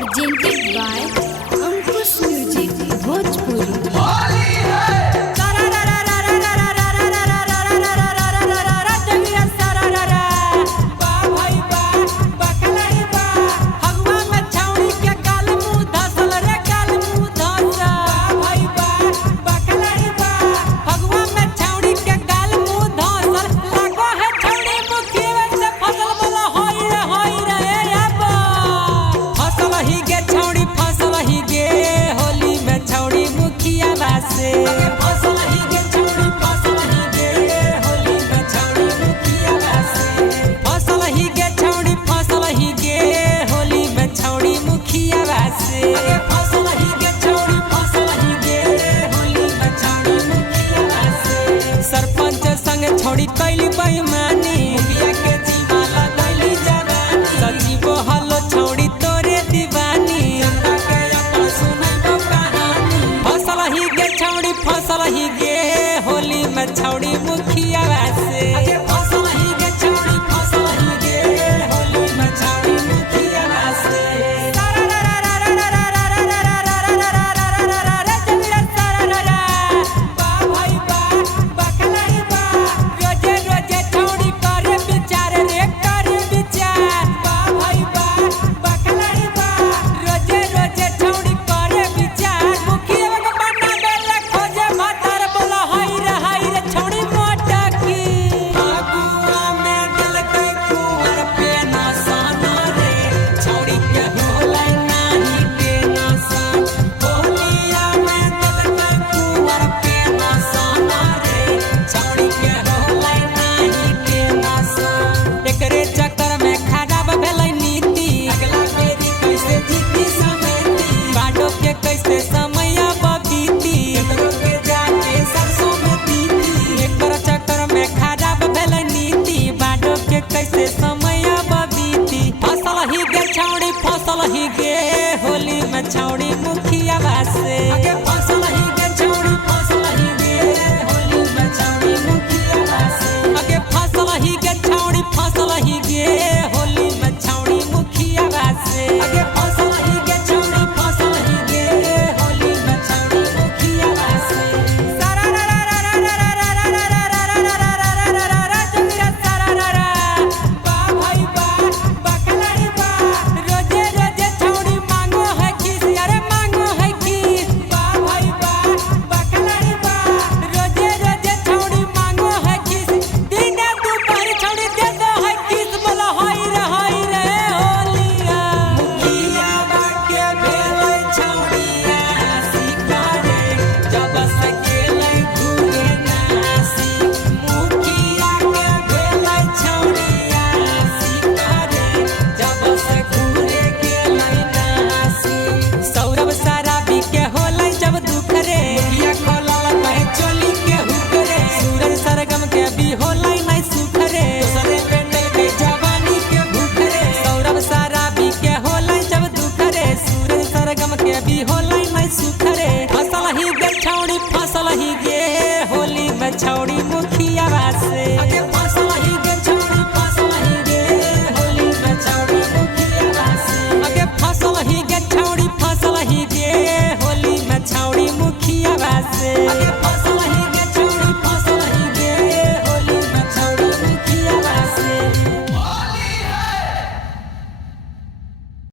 presented by Ankush Music Bhojpuri. Sarpanch संग छोड़ी कैली बेईमानी मुखिया के जीवा लगैली जवानी सजीव हलो छोड़ी तोरे दीवानी जनता के अपन सुनैबो कहानी फसल ही गे छोड़ी फसल ही गे होली में छोड़ी मुखिया से फसल ही गे छोड़ी फसल ही गे होली में छोड़ी मुखिया से कैसे समय बीती के जाके सरसों में दीदी एक चक्कर में खराब भेल नीति बाडो के कैसे समय बीती फसल ही गे छौड़ी फसल ही गे